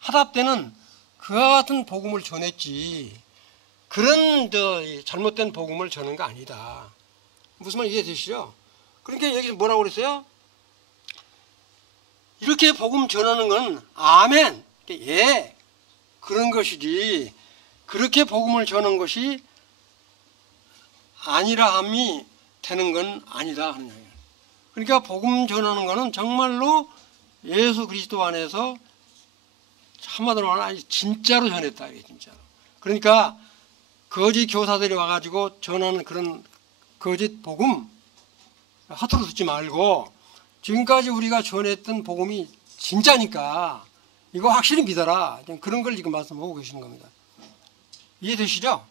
하다 때는 그와 같은 복음을 전했지 그런 잘못된 복음을 전한 거 아니다. 무슨 말 이해되시죠? 그러니까 여기 뭐라고 그랬어요? 이렇게 복음 전하는 건 아멘 그런 것이지 그렇게 복음을 전한 것이 아니라 함이 되는 건 아니다 하는 거예요. 그러니까 복음 전하는 거는 정말로 예수 그리스도 안에서 한마디로 말하면 진짜로 전했다. 이게 진짜로. 그러니까 거짓 교사들이 와가지고 전하는 그런 거짓 복음 허투루 듣지 말고 지금까지 우리가 전했던 복음이 진짜니까 이거 확실히 믿어라. 그런 걸 지금 말씀하고 계시는 겁니다. 이해되시죠?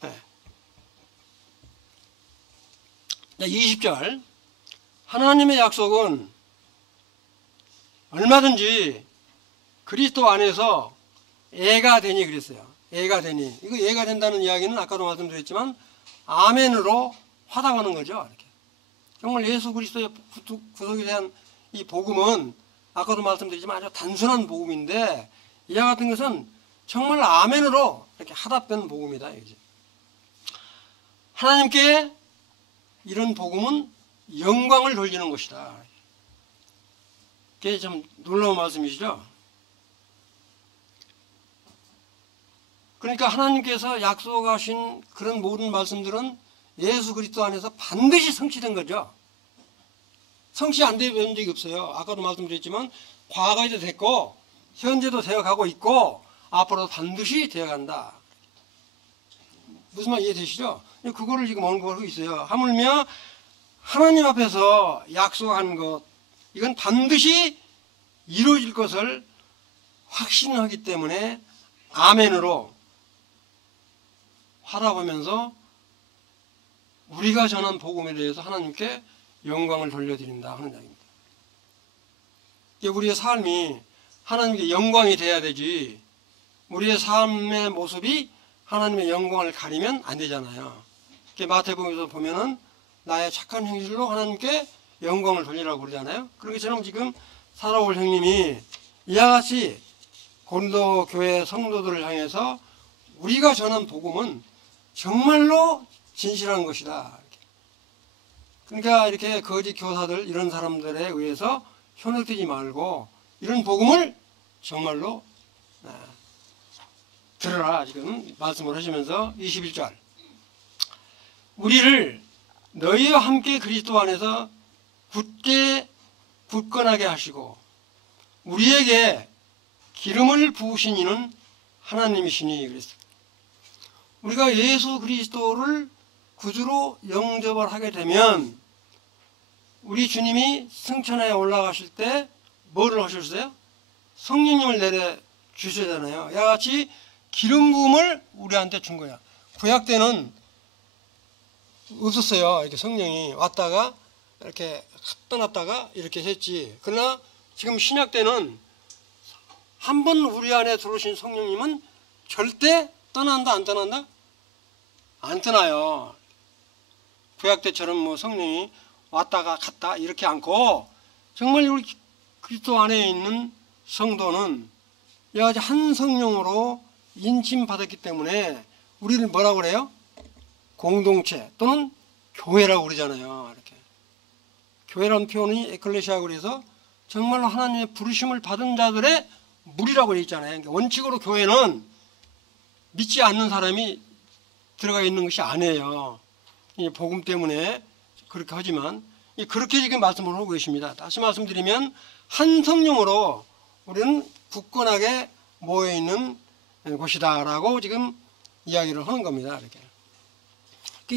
네. 20절 하나님의 약속은 얼마든지 그리스도 안에서 애가 되니 그랬어요. 애가 되니. 이거 애가 된다는 이야기는 아까도 말씀드렸지만 아멘으로 화답하는 거죠. 이렇게. 정말 예수 그리스도의 구속에 대한 이 복음은 아까도 말씀드렸지만 아주 단순한 복음인데 이와 같은 것은 정말 아멘으로 이렇게 화답된 복음이다. 이거지. 하나님께 이런 복음은 영광을 돌리는 것이다. 그게 참 놀라운 말씀이시죠? 그러니까 하나님께서 약속하신 그런 모든 말씀들은 예수 그리스도 안에서 반드시 성취된 거죠. 성취 안 된 적이 없어요. 아까도 말씀드렸지만 과거에도 됐고 현재도 되어가고 있고 앞으로도 반드시 되어간다. 무슨 말 이해되시죠? 그거를 지금 언급하고 있어요. 하물며 하나님 앞에서 약속한 것 이건 반드시 이루어질 것을 확신하기 때문에 아멘으로 화답하면서 우리가 전한 복음에 대해서 하나님께 영광을 돌려드린다 하는 이야기입니다. 우리의 삶이 하나님께 영광이 돼야 되지 우리의 삶의 모습이 하나님의 영광을 가리면 안 되잖아요. 마태복음에서 보면은 나의 착한 행실로 하나님께 영광을 돌리라고 그러잖아요. 그런 것처럼 지금 살아올 형님이 이와 같이 고린도 교회 성도들을 향해서 우리가 전한 복음은 정말로 진실한 것이다. 그러니까 이렇게 거짓 교사들 이런 사람들에 의해서 현혹되지 말고 이런 복음을 정말로 들으라 지금 말씀을 하시면서 21절 우리를 너희와 함께 그리스도 안에서 굳건하게 하시고 우리에게 기름을 부으신 이는 하나님이시니 그랬어요. 우리가 예수 그리스도를 구주로 영접을 하게 되면 우리 주님이 승천에 올라가실 때 뭐를 하셨어요? 성령님을 내려 주시잖아요. 이와 같이 기름 부음을 우리한테 준 거야. 구약 때는 없었어요. 이렇게 성령이 왔다가 이렇게 떠났다가 이렇게 했지. 그러나 지금 신약 때는 한 번 우리 안에 들어오신 성령님은 절대 떠난다 안 떠난다? 안 떠나요. 구약 때처럼 뭐 성령이 왔다가 갔다 이렇게 않고 정말 우리 그리스도 안에 있는 성도는 여하튼 한 성령으로 인침받았기 때문에 우리를 뭐라고 그래요? 공동체 또는 교회라고 그러잖아요. 이렇게 교회라는 표현이 에클레시아고 그래서 정말로 하나님의 부르심을 받은 자들의 무리라고 되어 있잖아요. 그러니까 원칙으로 교회는 믿지 않는 사람이 들어가 있는 것이 아니에요. 복음 때문에 그렇게 하지만 그렇게 지금 말씀을 하고 계십니다. 다시 말씀드리면 한 성령으로 우리는 굳건하게 모여있는 곳이다 라고 지금 이야기를 하는 겁니다. 이렇게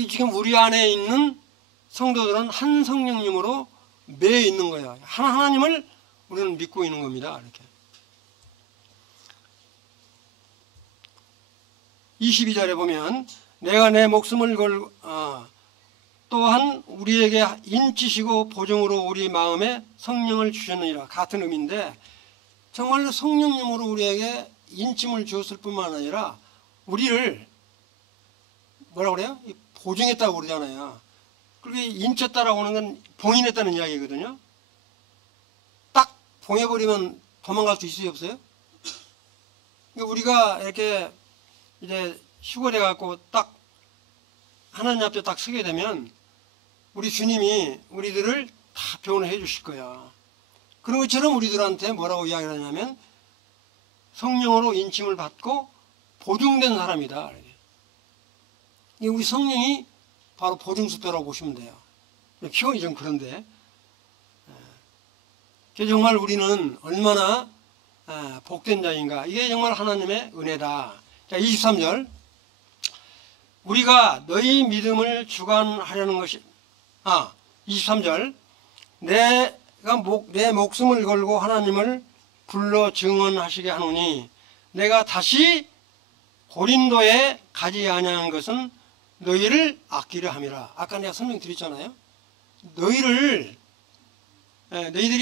지금 우리 안에 있는 성도들은 한 성령님으로 매여 있는 거예요. 하나님을 우리는 믿고 있는 겁니다. 이렇게 22절에 보면 내가 내 목숨을 걸고 또한 우리에게 인치시고 보증으로 우리 마음에 성령을 주셨느니라. 같은 의미인데 정말로 성령님으로 우리에게 인침을 주었을 뿐만 아니라 우리를 뭐라고 그래요? 보증했다고 그러잖아요. 그렇게 인쳤다라고 하는 건 봉인했다는 이야기거든요. 딱 봉해버리면 도망갈 수 있어요 없어요? 그러니까 우리가 이렇게 이제 휴거돼 갖고 딱 하나님 앞에 딱 서게 되면 우리 주님이 우리들을 다 변호해 주실 거야. 그런 것처럼 우리들한테 뭐라고 이야기를 하냐면 성령으로 인침을 받고 보증된 사람이다. 우리 성령이 바로 보증수표라고 보시면 돼요. 표현이 좀 그런데 정말 우리는 얼마나 복된 자인가. 이게 정말 하나님의 은혜다. 자, 23절 우리가 너희 믿음을 주관하려는 것이 23절 내 목숨을 걸고 하나님을 불러 증언하시게 하노니 내가 다시 고린도에 가지 아니한 것은 너희를 아끼려 함이라. 아까 내가 설명드렸잖아요. 너희들이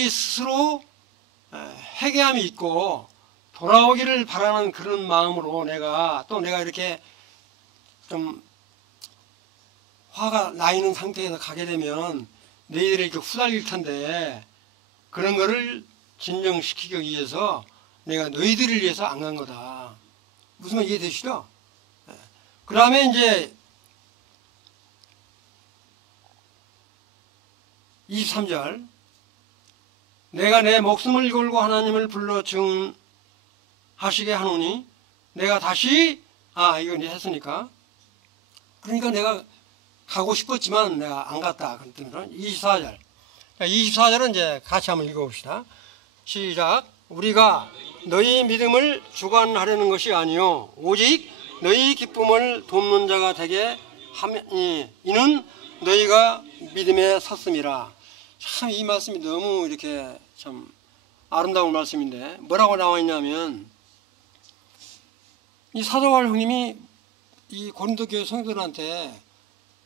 스스로 회개함이 있고 돌아오기를 바라는 그런 마음으로 내가 이렇게 좀 화가 나 있는 상태에서 가게 되면 너희들이 이렇게 후달릴 텐데 그런 거를 진정시키기 위해서 내가 너희들을 위해서 안 간 거다. 무슨 말 이해되시죠? 그 다음에 이제 23절 내가 내 목숨을 걸고 하나님을 불러 증하시게 하노니 내가 다시 이거 이제 했으니까 그러니까 내가 가고 싶었지만 내가 안 갔다. 그런 뜻으로 24절 24절은 이제 같이 한번 읽어봅시다. 시작. 우리가 너희 믿음을 주관하려는 것이 아니요 오직 너희 기쁨을 돕는 자가 되게 하면 이는 너희가 믿음에 섰음이라. 참 이 말씀이 너무 이렇게 참 아름다운 말씀인데 뭐라고 나와 있냐면 이 사도 바울 형님이 이 고린도 교회 성도들한테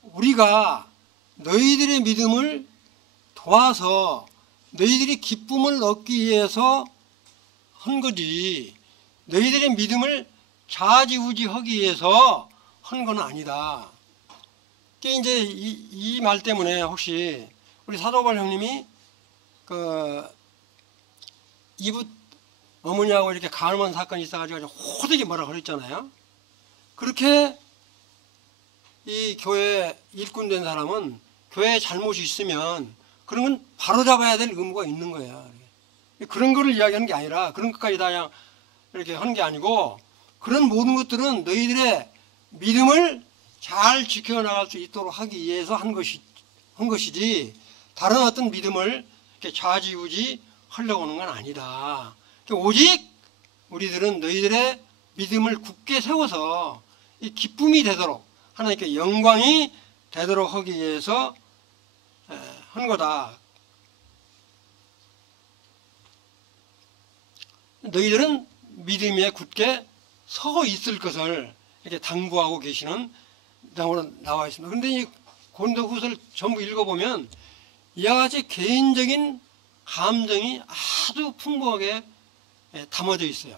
우리가 너희들의 믿음을 도와서 너희들이 기쁨을 얻기 위해서 한 거지 너희들의 믿음을 좌지우지하기 위해서 한 건 아니다. 이제 이 말 때문에 혹시 우리 사도 바울 형님이 이웃 어머니하고 이렇게 간음한 사건이 있어가지고 호되게 뭐라 그랬잖아요. 그렇게 이 교회 일꾼 된 사람은 교회에 잘못이 있으면 그런 건 바로잡아야 될 의무가 있는 거예요. 그런 거를 이야기하는 게 아니라 그런 것까지 다 그냥 이렇게 하는 게 아니고 그런 모든 것들은 너희들의 믿음을 잘 지켜나갈 수 있도록 하기 위해서 한 것이지 다른 어떤 믿음을 이렇게 좌지우지 하려고 하는 건 아니다. 오직 우리들은 너희들의 믿음을 굳게 세워서 이 기쁨이 되도록 하나님께 영광이 되도록 하기 위해서 한 거다. 너희들은 믿음에 굳게 서 있을 것을 이렇게 당부하고 계시는 내용으로 나와 있습니다. 그런데 이 고린도후서를 전부 읽어보면 이와 같이 개인적인 감정이 아주 풍부하게 담아져 있어요.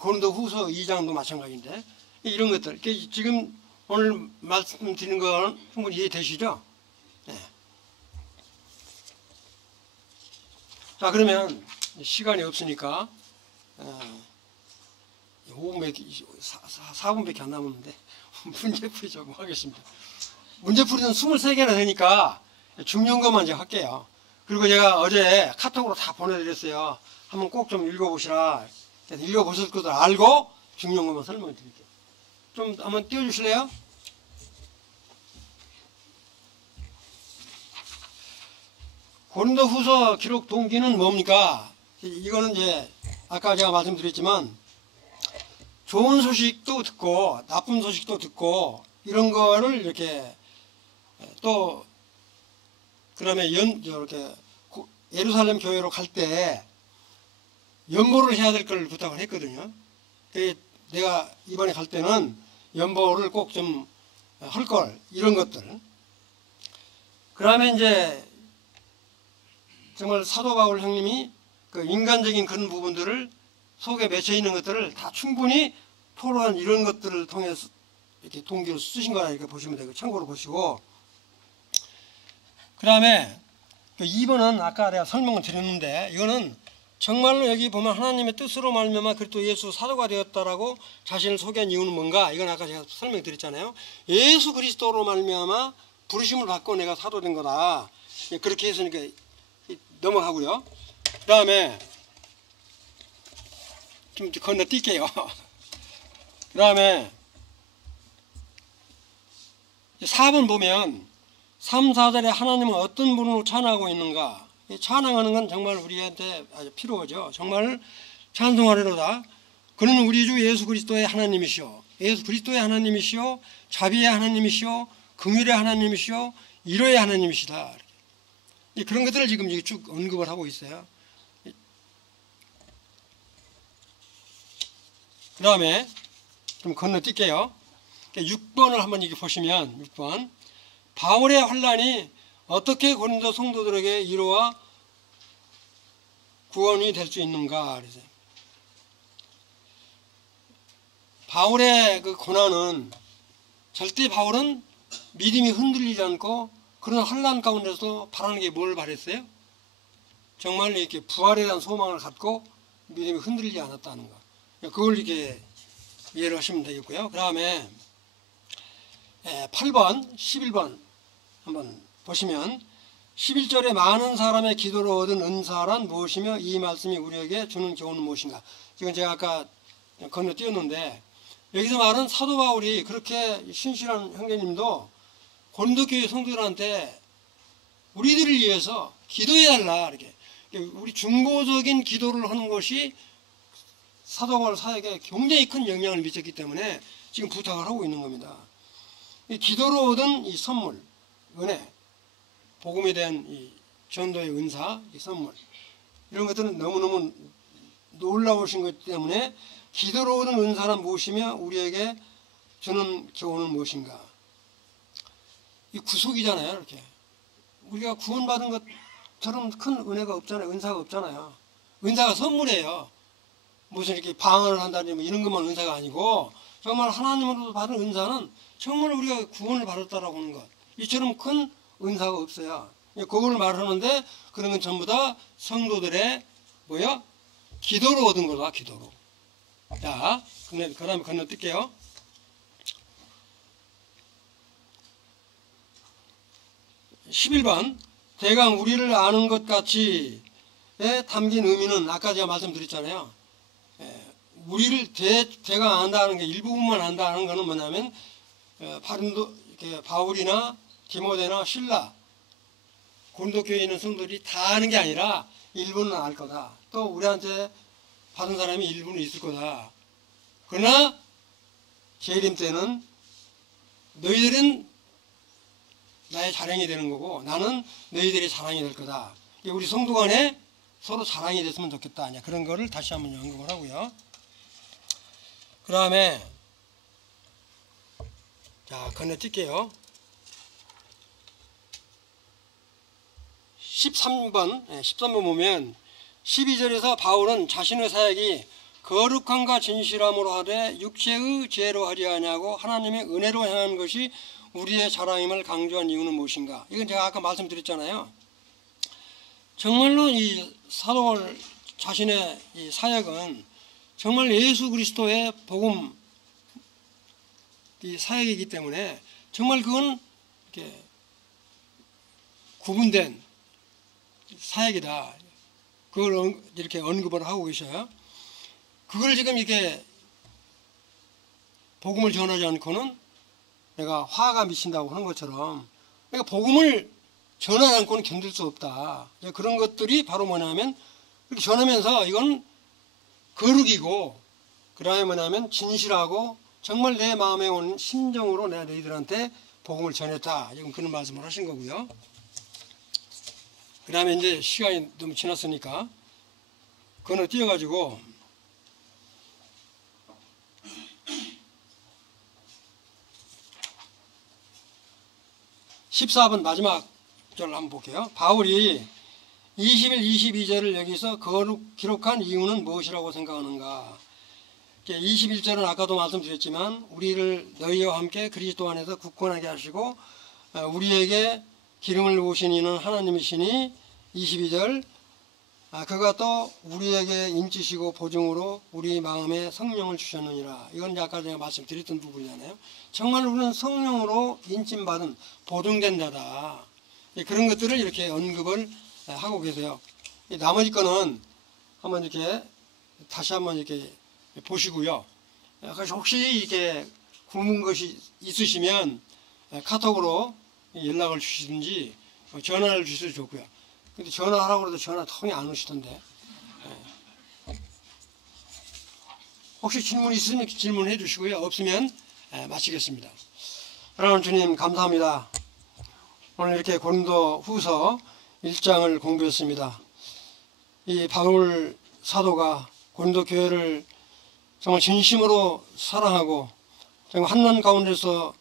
고린도후서 2장도 마찬가지인데 이런 것들 지금 오늘 말씀드리는 건 충분히 이해되시죠? 네. 자, 그러면 시간이 없으니까 4분밖에 안 남았는데 문제풀이 좀 하겠습니다. 문제풀이는 23개나 되니까 중요한 것만 이제 할게요. 그리고 제가 어제 카톡으로 다 보내드렸어요. 한번 꼭 좀 읽어보시라. 읽어보실 것도 알고 중요한 것만 설명드릴게요. 좀 한번 띄워주실래요? 고린도후서 기록 동기는 뭡니까? 이거는 이제 아까 제가 말씀드렸지만 좋은 소식도 듣고 나쁜 소식도 듣고 이런 거를 이렇게 또 그다음에 이렇게 예루살렘 교회로 갈 때 연보를 해야 될 걸 부탁을 했거든요. 내가 이번에 갈 때는 연보를 꼭 좀 할 걸 이런 것들. 그다음에 이제 정말 사도 바울 형님이 그 인간적인 그런 부분들을 속에 맺혀 있는 것들을 다 충분히 토로한 이런 것들을 통해서 이렇게 동기로 쓰신 거라 이렇게 보시면 되고 참고로 보시고 그 다음에 2번은 아까 내가 설명을 드렸는데 이거는 정말로 여기 보면 하나님의 뜻으로 말미암아 그리스도 예수 사도가 되었다라고 자신을 소개한 이유는 뭔가 이건 아까 제가 설명드렸잖아요. 예수 그리스도로 말미암아 부르심을 받고 내가 사도된 거다. 그렇게 해서 이렇게 넘어가고요. 그 다음에 좀 건너뛸게요. 그 다음에 4번 보면 3, 4절에 하나님은 어떤 분으로 찬양하고 있는가. 찬양하는 건 정말 우리한테 아주 필요하죠. 정말 찬송하리로다. 그는 우리 주 예수 그리스도의 하나님이시오. 예수 그리스도의 하나님이시오. 자비의 하나님이시오. 긍휼의 하나님이시오. 위로의 하나님이시다. 그런 것들을 지금 쭉 언급을 하고 있어요. 그 다음에 좀 건너뛸게요. 6번을 한번 이렇게 보시면 6번 바울의 환난이 어떻게 고린도 성도들에게 위로와 구원이 될 수 있는가. 그래서 바울의 그 고난은 절대 바울은 믿음이 흔들리지 않고 그런 환난 가운데서 바라는 게 뭘 바랬어요? 정말 이렇게 부활에 대한 소망을 갖고 믿음이 흔들리지 않았다는 거. 그걸 이렇게 이해를 하시면 되겠고요. 그 다음에 8번, 11번 한번 보시면 11절에 많은 사람의 기도로 얻은 은사란 무엇이며 이 말씀이 우리에게 주는 교훈은 무엇인가. 이건 제가 아까 건너뛰었는데 여기서 말은 사도 바울이 그렇게 신실한 형제님도 고린도 교회 성도들한테 우리들을 위해서 기도해달라 이렇게 우리 중보적인 기도를 하는 것이 사도 바울 사역에 굉장히 큰 영향을 미쳤기 때문에 지금 부탁을 하고 있는 겁니다. 이 기도로 얻은 이 선물, 은혜, 복음에 대한 이 전도의 은사, 이 선물 이런 것들은 너무너무 놀라우신 것 때문에 기도로 얻은 은사는 무엇이며 우리에게 주는 교훈은 무엇인가. 이 구속이잖아요. 이렇게 우리가 구원받은 것처럼 큰 은혜가 없잖아요. 은사가 없잖아요. 은사가 선물이에요. 무슨 이렇게 방언을 한다니 뭐 이런 것만 은사가 아니고 정말 하나님으로부터 받은 은사는 정말 우리가 구원을 받았다라고 하는 것. 이처럼 큰 은사가 없어요. 그걸 말하는데 그런 건 전부 다 성도들의 뭐야? 기도로 얻은 거다. 기도로. 자, 그 다음에 건너뛸게요. 11번 대강 우리를 아는 것 같이에 담긴 의미는 아까 제가 말씀드렸잖아요. 우리를 대강 안다는 게 일부분만 안다는 거는 뭐냐면 바울이나 디모데나 실라 고린도 교회에 있는 성도들이 다 아는 게 아니라 일부는 알 거다. 또 우리한테 받은 사람이 일부는 있을 거다. 그러나 재림 때는 너희들은 나의 자랑이 되는 거고 나는 너희들의 자랑이 될 거다. 우리 성도 간에 서로 자랑이 됐으면 좋겠다. 그런 거를 다시 한번 언급을 하고요. 그 다음에 자, 건너뛸게요. 13번 보면 12절에서 바울은 자신의 사역이 거룩함과 진실함으로 하되 육체의 지혜로 하려 하냐고 하나님의 은혜로 행하는 것이 우리의 자랑임을 강조한 이유는 무엇인가? 이건 제가 아까 말씀드렸잖아요. 정말로 이 사도 자신의 이 사역은 정말 예수 그리스도의 복음 이 사역이기 때문에 정말 그건 이렇게 구분된 사역이다. 그걸 이렇게 언급을 하고 계셔요. 그걸 지금 이렇게 복음을 전하지 않고는 내가 화가 미친다고 하는 것처럼 그러니까 복음을 전하지 않고는 견딜 수 없다. 그런 것들이 바로 뭐냐면 이렇게 전하면서 이건 거룩이고 그 다음에 뭐냐면 진실하고 정말 내 마음에 오는 심정으로 내가 너희들한테 복음을 전했다. 지금 그런 말씀을 하신 거고요. 그 다음에 이제 시간이 너무 지났으니까 건너뛰어가지고 14번 마지막 절 한번 볼게요. 바울이 21, 22절을 여기서 기록한 이유는 무엇이라고 생각하는가? 21절은 아까도 말씀드렸지만 우리를 너희와 함께 그리스도 안에서 굳건하게 하시고 우리에게 기름을 부으신 이는 하나님이시니 22절 그가 또 우리에게 인치시고 보증으로 우리 마음에 성령을 주셨느니라. 이건 아까 제가 말씀드렸던 부분이잖아요. 정말 우리는 성령으로 인침받은 보증된 자다. 그런 것들을 이렇게 언급을 하고 계세요. 나머지 거는 한번 이렇게 다시 한번 이렇게 보시고요. 혹시 이렇게 궁금한 것이 있으시면 카톡으로 연락을 주시든지 전화를 주셔도 좋고요. 근데 전화하라고 해도 전화 통이 안 오시던데. 혹시 질문 있으면 질문해 주시고요. 없으면 마치겠습니다. 사랑하는 주님 감사합니다. 오늘 이렇게 고린도 후서 1장을 공부했습니다. 이 바울 사도가 고린도 교회를 정말 진심으로 사랑하고 정말 한난 가운데서